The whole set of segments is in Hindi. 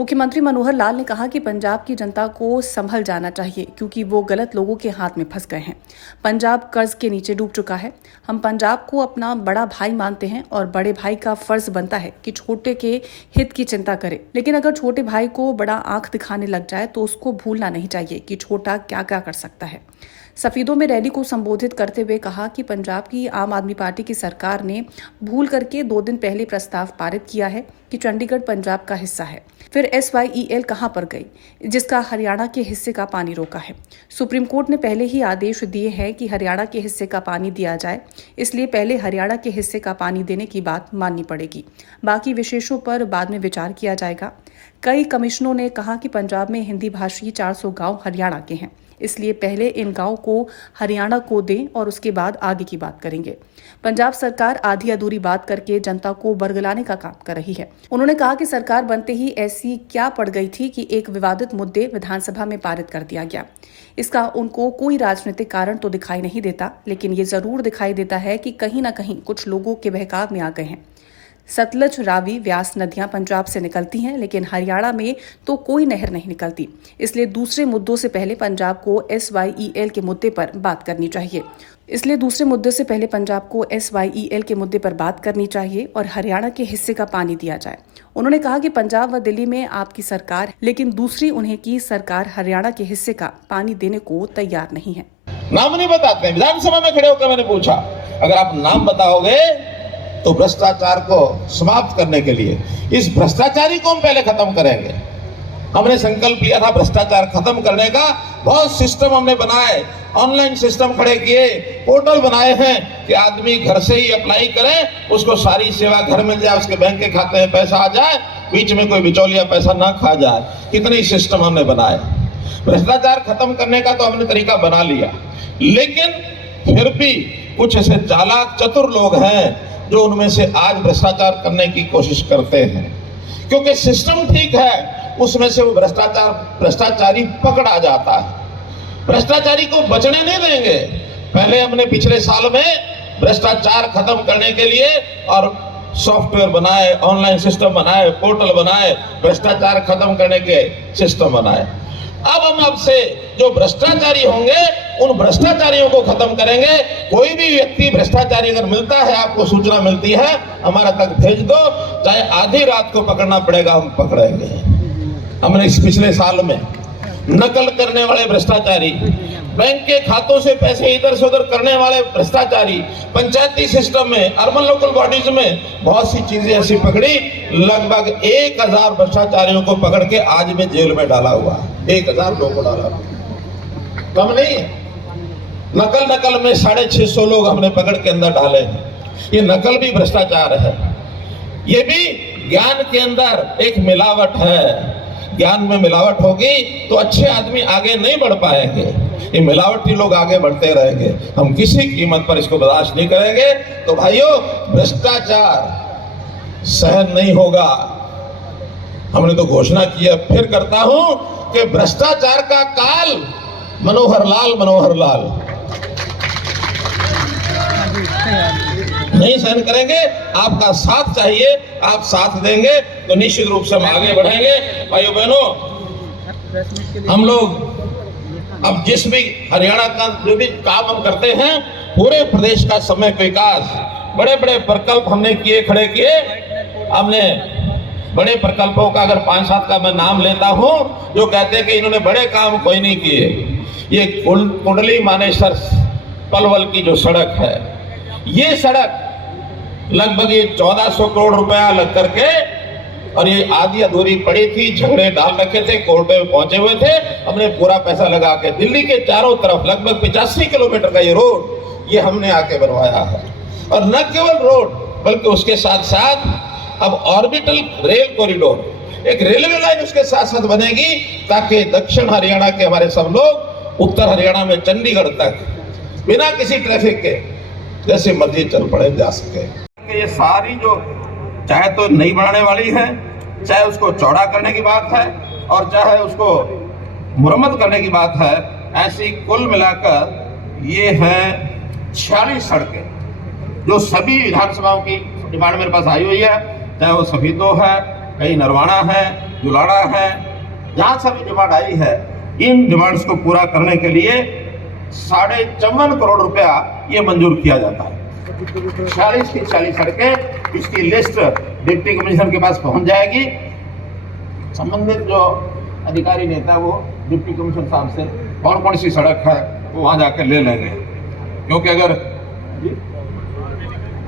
मुख्यमंत्री मनोहर लाल ने कहा कि पंजाब की जनता को संभल जाना चाहिए क्योंकि वो गलत लोगों के हाथ में फंस गए हैं। पंजाब कर्ज के नीचे डूब चुका है। हम पंजाब को अपना बड़ा भाई मानते हैं और बड़े भाई का फर्ज बनता है कि छोटे के हित की चिंता करे, लेकिन अगर छोटे भाई को बड़ा आंख दिखाने लग जाए तो उसको भूलना नहीं चाहिए कि छोटा क्या क्या कर सकता है। सफीदों में रैली को संबोधित करते हुए कहा कि पंजाब की आम आदमी पार्टी की सरकार ने भूल करके 2 दिन पहले प्रस्ताव पारित किया है कि चंडीगढ़ पंजाब का हिस्सा है। फिर SYEL कहां पर गई, जिसका हरियाणा के हिस्से का पानी रोका है। सुप्रीम कोर्ट ने पहले ही आदेश दिए हैं कि हरियाणा के हिस्से का पानी दिया जाए, इसलिए पहले हरियाणा के हिस्से का पानी देने की बात माननी पड़ेगी। बाकी विशेषों पर बाद में विचार किया जाएगा। कई कमिश्नरों ने कहा कि पंजाब में हिंदी भाषी 400 गांव हरियाणा के हैं, इसलिए पहले इन गांवों को हरियाणा को दें और उसके बाद आगे की बात करेंगे। पंजाब सरकार आधी अधूरी बात करके जनता को बरगलाने का काम कर रही है। उन्होंने कहा कि सरकार बनते ही ऐसी क्या पड़ गई थी कि एक विवादित मुद्दे विधानसभा में पारित कर दिया गया। इसका उनको कोई राजनीतिक कारण तो दिखाई नहीं देता, लेकिन ये जरूर दिखाई देता है कि कहीं न कहीं कुछ लोगों के बहकाव में आ गए हैं। सतलज, रावी, व्यास नदियां पंजाब से निकलती हैं, लेकिन हरियाणा में तो कोई नहर नहीं निकलती। इसलिए दूसरे मुद्दों से पहले पंजाब को SYEL के मुद्दे पर बात करनी चाहिए और हरियाणा के हिस्से का पानी दिया जाए। उन्होंने कहा कि पंजाब व दिल्ली में आपकी सरकार, लेकिन दूसरी उन्हें की सरकार हरियाणा के हिस्से का पानी देने को तैयार नहीं है। नाम नहीं बताते। विधानसभा में खड़े होकर मैंने पूछा, अगर आप नाम बताओगे तो भ्रष्टाचार को समाप्त करने के लिए इस भ्रष्टाचारी को हम पहले खत्म करेंगे। हमने संकल्प लिया था भ्रष्टाचार खत्म करने का। बहुत सिस्टम हमने बनाए, ऑनलाइन सिस्टम खड़े किए, पोर्टल बनाए हैं कि आदमी घर से ही अप्लाई करे, उसको सारी सेवा घर मिल जाए, उसके बैंक के खाते में पैसा आ जाए, बीच में कोई बिचौलिया पैसा ना खा जाए। कितने सिस्टम हमने बनाए। भ्रष्टाचार खत्म करने का तो हमने तरीका बना लिया, लेकिन फिर भी कुछ ऐसे चालाक चतुर लोग हैं जो उनमें से आज भ्रष्टाचार करने की कोशिश करते हैं। क्योंकि सिस्टम ठीक है, उसमें से वो भ्रष्टाचारी पकड़ा जाता है। भ्रष्टाचारी को बचने नहीं देंगे। पहले हमने पिछले साल में भ्रष्टाचार खत्म करने के लिए और सॉफ्टवेयर बनाए, ऑनलाइन सिस्टम बनाए, पोर्टल बनाए, भ्रष्टाचार खत्म करने के सिस्टम बनाए। अब हम आपसे जो भ्रष्टाचारी होंगे उन भ्रष्टाचारियों को खत्म करेंगे। कोई भी व्यक्ति भ्रष्टाचारी अगर मिलता है, आपको सूचना मिलती है, हमारा तक भेज दो, चाहे आधी रात को पकड़ना पड़ेगा, हम पकड़ेंगे। हमने इस पिछले साल में नकल करने वाले भ्रष्टाचारी, बैंक के खातों से पैसे इधर से उधर करने वाले भ्रष्टाचारी, पंचायती सिस्टम में, अर्बन लोकल बॉडीज में बहुत सी चीजें ऐसी पकड़ी। लगभग 1000 भ्रष्टाचारियों को पकड़ के आज में जेल में डाला हुआ। 1000 लोगों को डाला, कम नहीं है। नकल में 650 लोग हमने पकड़ के अंदर डाले हैं। ये नकल भी भ्रष्टाचार है। ये भी ज्ञान के अंदर एक मिलावट है। ज्ञान में मिलावट होगी तो अच्छे आदमी आगे नहीं बढ़ पाएंगे। ये मिलावटी लोग आगे बढ़ते रहेंगे। हम किसी कीमत पर इसको बर्दाश्त नहीं करेंगे। तो भाइयों, भ्रष्टाचार सहन नहीं होगा। हमने तो घोषणा की है, फिर करता हूं कि भ्रष्टाचार का काल मनोहर लाल नहीं सहन करेंगे। आपका साथ चाहिए, आप साथ देंगे तो निश्चित रूप से हम आगे बढ़ेंगे। भाइयों बहनों, हम लोग अब जिस भी हरियाणा का जो भी काम हम करते हैं, पूरे प्रदेश का समय विकास, बड़े बड़े प्रकल्प हमने खड़े किए। हमने बड़े प्रकल्पों का अगर 5-7 का मैं नाम लेता हूं, जो कहते हैं कि इन्होंने बड़े काम कोई नहीं किए। ये कुंडली मानेसर पलवल की जो सड़क है, ये सड़क लगभग 1400 करोड़ रुपया लग करके, और ये आधी अधूरी पड़ी थी, झगड़े डाल रखे थे, कोर्ट में पहुंचे हुए थे। हमने पूरा पैसा लगा के दिल्ली के चारों तरफ लगभग 85 किलोमीटर का ये रोड ये हमने आके बनवाया है। और न केवल रोड, बल्कि उसके साथ साथ अब ऑर्बिटल रेल कॉरिडोर, एक रेलवे लाइन उसके साथ साथ बनेगी, ताकि दक्षिण हरियाणा के हमारे सब लोग उत्तर हरियाणा में चंडीगढ़ तक बिना किसी ट्रैफिक के जैसे मर्जी चल पड़े जा सके। ये सारी जो चाहे तो नई बनाने वाली है, चाहे उसको चौड़ा करने की बात है, और चाहे उसको मुरम्मत करने की बात है, ऐसी कुल मिलाकर ये है 46 सड़कें जो सभी विधानसभाओं की डिमांड मेरे पास आई हुई है। चाहे वो सफीदो है, कहीं नरवाना है, जुलाड़ा है, जहाँ सभी डिमांड आई है, इन डिमांड्स को पूरा करने के लिए 54.5 करोड़ रुपया ये मंजूर किया जाता है। 40 की 40 सड़कें, इसकी लिस्ट डिप्टी कमिश्नर के पास पहुंच जाएगी। संबंधित जो अधिकारी नेता वो डिप्टी कमिश्नर साहब से कौन कौन सी सड़क है वो वहां जाकर ले लेंगे, क्योंकि अगर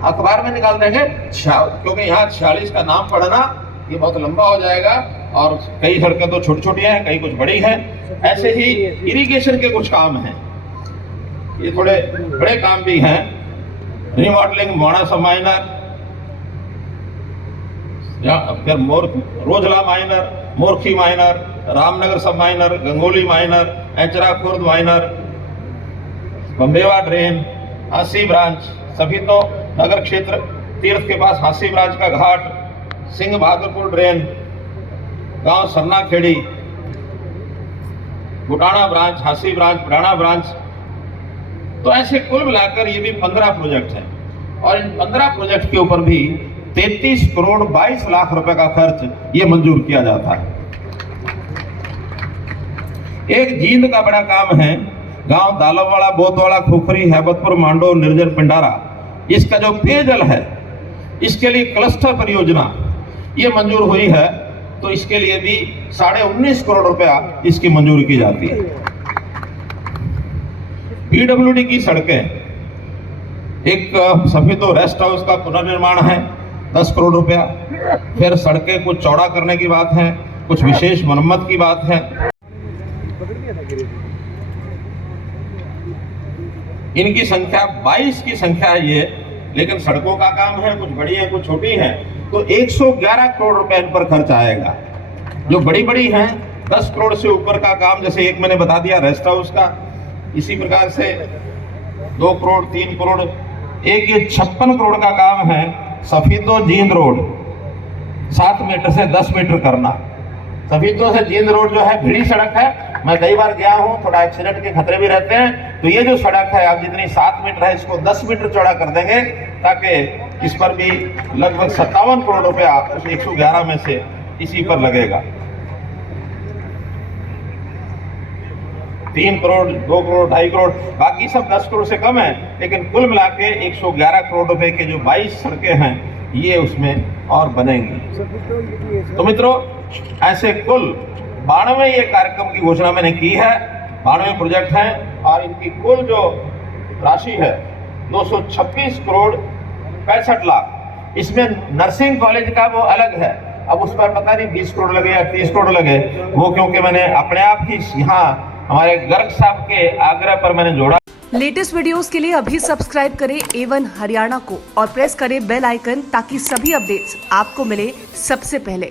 अखबार में निकाल देंगे क्योंकि यहाँ 46 का नाम पढ़ना ये बहुत लंबा हो जाएगा और कई सड़कें तो छोटी छोटी हैं, कई कुछ बड़ी हैं। ऐसे ही इरिगेशन के कुछ काम हैं, ये थोड़े बड़े काम भी हैं। रिमॉडलिंग मोड़ा सब माइनर, फिर Rojla minor, Morkhi minor, Ramnagar sub minor, Gangoli minor, Echra Khurd minor, Bambewa drain, Hansi branch, सभी तो नगर क्षेत्र तीर्थ के पास हांसी ब्रांच का घाट, सिंह बहादुरपुर ड्रेन, गांव Sarna Kheri, Butana branch, Hansi branch, Butana branch. तो ऐसे कुल मिलाकर ये भी 15 प्रोजेक्ट हैं और इन 15 प्रोजेक्ट के ऊपर भी 33 करोड़ 22 लाख रुपए का खर्च ये मंजूर किया जाता है। एक जींद का बड़ा काम है, गांव दालमवाड़ा, बोतवाड़ा, खुखरी, हैबतपुर, मांडो, निर्जन, पिंडारा। इसका जो पेयजल है इसके लिए क्लस्टर परियोजना ये मंजूर हुई है, तो इसके लिए भी 19.5 करोड़ रुपया इसकी मंजूरी की जाती है। पीडब्ल्यूडी की सड़कें, एक सफेदो रेस्ट हाउस का पुनर्निर्माण है 10 करोड़ रुपया, फिर सड़कें कुछ चौड़ा करने की बात है, कुछ विशेष मरम्मत की बात है। इनकी संख्या 22 की संख्या है ये, लेकिन सड़कों का काम है, कुछ बड़ी है कुछ छोटी है, तो 111 करोड़ रुपए इन पर खर्च आएगा। जो बड़ी बड़ी हैं 10 करोड़ से ऊपर का काम, जैसे एक मैंने बता दिया रेस्ट हाउस का, इसी प्रकार से 2 करोड़ 3 करोड़, एक ये 56 करोड़ का काम है सफीदो जींद रोड 7 मीटर से 10 मीटर करना। सफीदो से जींद रोड जो है भिड़ी सड़क है, मैं कई बार गया हूँ, थोड़ा एक्सीडेंट के खतरे भी रहते हैं, तो ये जो सड़क है आप जितनी 7 मीटर है इसको 10 मीटर चौड़ा कर देंगे, ताकि इस पर भी लगभग 57 करोड़ रुपया उस 111 में से इसी पर लगेगा। 3 करोड़ 2 करोड़ 2.5 करोड़, बाकी सब 10 करोड़ से कम है, लेकिन कुल मिला के 111 करोड़ रुपए के जो 22 सड़कें हैं ये उसमें और बनेंगी। तो मित्रों, ऐसे कुल 92 ये कार्यक्रम की घोषणा मैंने की है, 92 प्रोजेक्ट हैं और इनकी कुल जो राशि है 226 करोड़ 65 लाख। इसमें नर्सिंग कॉलेज का वो अलग है, अब उस पर पता नहीं 20 करोड़ लगे या 30 करोड़ लगे, वो क्योंकि मैंने अपने आप ही यहाँ हमारे गर्ग साहब के आग्रह पर मैंने जोड़ा। लेटेस्ट वीडियोस के लिए अभी सब्सक्राइब करें A1 हरियाणा को और प्रेस करें बेल आइकन, ताकि सभी अपडेट्स आपको मिले सबसे पहले।